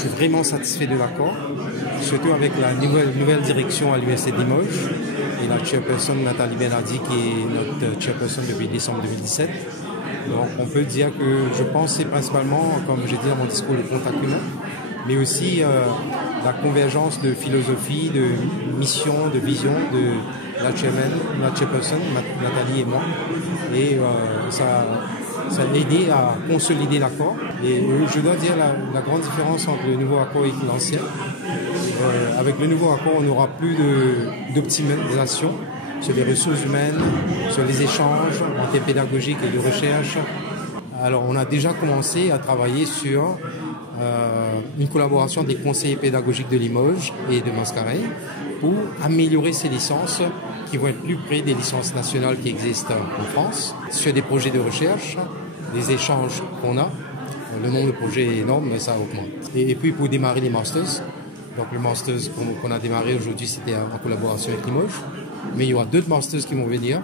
suis vraiment satisfait de l'accord, surtout avec la nouvelle direction à l'Université de Limoges et la chairperson Nathalie Bernardi qui est notre chairperson depuis décembre 2017. Donc on peut dire que je pense c'est principalement, comme j'ai dit dans mon discours, le contact humain, mais aussi la convergence de philosophie, de mission, de vision de la chairperson, Nathalie et moi. Et ça a aidé à consolider l'accord. Et je dois dire la grande différence entre le nouveau accord et l'ancien. Avec le nouveau accord, on n'aura plus d'optimisation sur les ressources humaines, sur les échanges en termes pédagogiques et de recherche. Alors, on a déjà commencé à travailler sur une collaboration des conseillers pédagogiques de Limoges et de Mascareil pour améliorer ces licences qui vont être plus près des licences nationales qui existent en France, sur des projets de recherche, des échanges qu'on a. Le nombre de projets est énorme, mais ça augmente. Et puis pour démarrer les masters, donc le masters qu'on a démarré aujourd'hui, c'était en collaboration avec Limoges. Mais il y aura d'autres masters qui vont venir,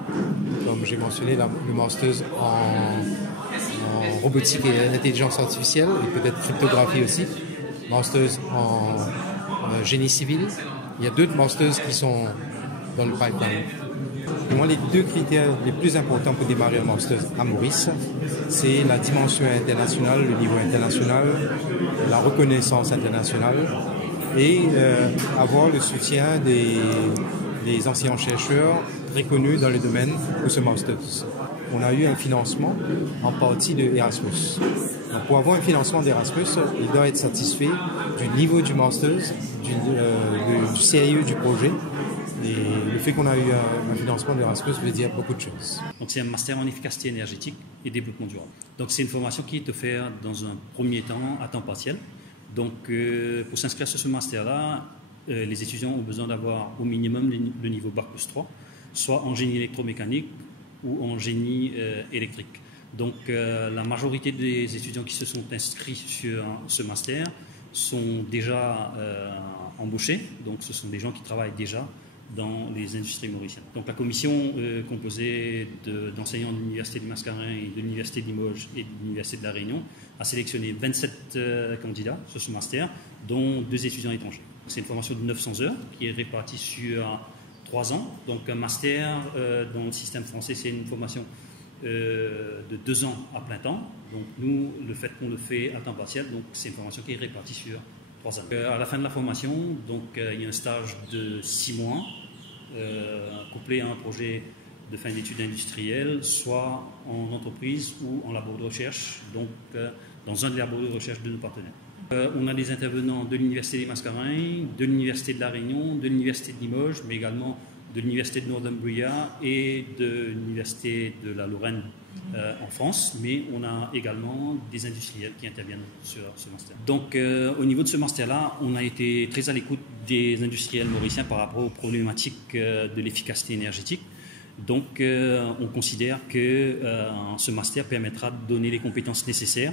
comme j'ai mentionné, le masters en robotique et intelligence artificielle, et peut-être cryptographie aussi, masters en génie civil. Il y a d'autres masters qui sont dans le pipeline. Pour moi, les deux critères les plus importants pour démarrer un master à Maurice, c'est la dimension internationale, le niveau international, la reconnaissance internationale et avoir le soutien des enseignants-chercheurs très connus dans le domaine de ce master. On a eu un financement en partie de Erasmus. Donc, pour avoir un financement d'Erasmus, il doit être satisfait du niveau du master, du sérieux du projet. Et le fait qu'on a eu un financement d'Erasmus veut dire beaucoup de choses. Donc c'est un master en efficacité énergétique et développement durable. Donc c'est une formation qui est offerte dans un premier temps à temps partiel. Donc pour s'inscrire sur ce master-là, les étudiants ont besoin d'avoir au minimum le niveau Bac plus 3, soit en génie électromécanique ou en génie électrique. Donc la majorité des étudiants qui se sont inscrits sur ce master sont déjà embauchés. Donc ce sont des gens qui travaillent déjà dans les industries mauriciennes. Donc la commission composée d'enseignants de l'Université de Mascareil et de l'Université de Limoges et de l'Université de La Réunion a sélectionné 27 candidats sur ce master, dont 2 étudiants étrangers. C'est une formation de 900 heures qui est répartie sur 3 ans. Donc un master dans le système français, c'est une formation de 2 ans à plein temps. Donc nous, le fait qu'on le fait à temps partiel, donc c'est une formation qui est répartie sur 3 ans. À la fin de la formation, donc, il y a un stage de 6 mois couplé à un projet de fin d'études industrielles, soit en entreprise ou en labo de recherche, donc dans un des labos de recherche de nos partenaires. On a des intervenants de l'Université des Mascareil, de l'Université de La Réunion, de l'Université de Limoges, mais également de l'Université de Northumbria et de l'Université de la Lorraine en France, mais on a également des industriels qui interviennent sur ce master. Donc au niveau de ce master-là, on a été très à l'écoute des industriels mauriciens par rapport aux problématiques de l'efficacité énergétique. Donc on considère que ce master permettra de donner les compétences nécessaires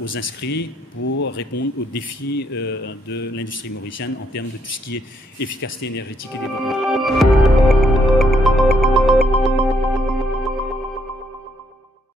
aux inscrits pour répondre aux défis de l'industrie mauricienne en termes de tout ce qui est efficacité énergétique et développement.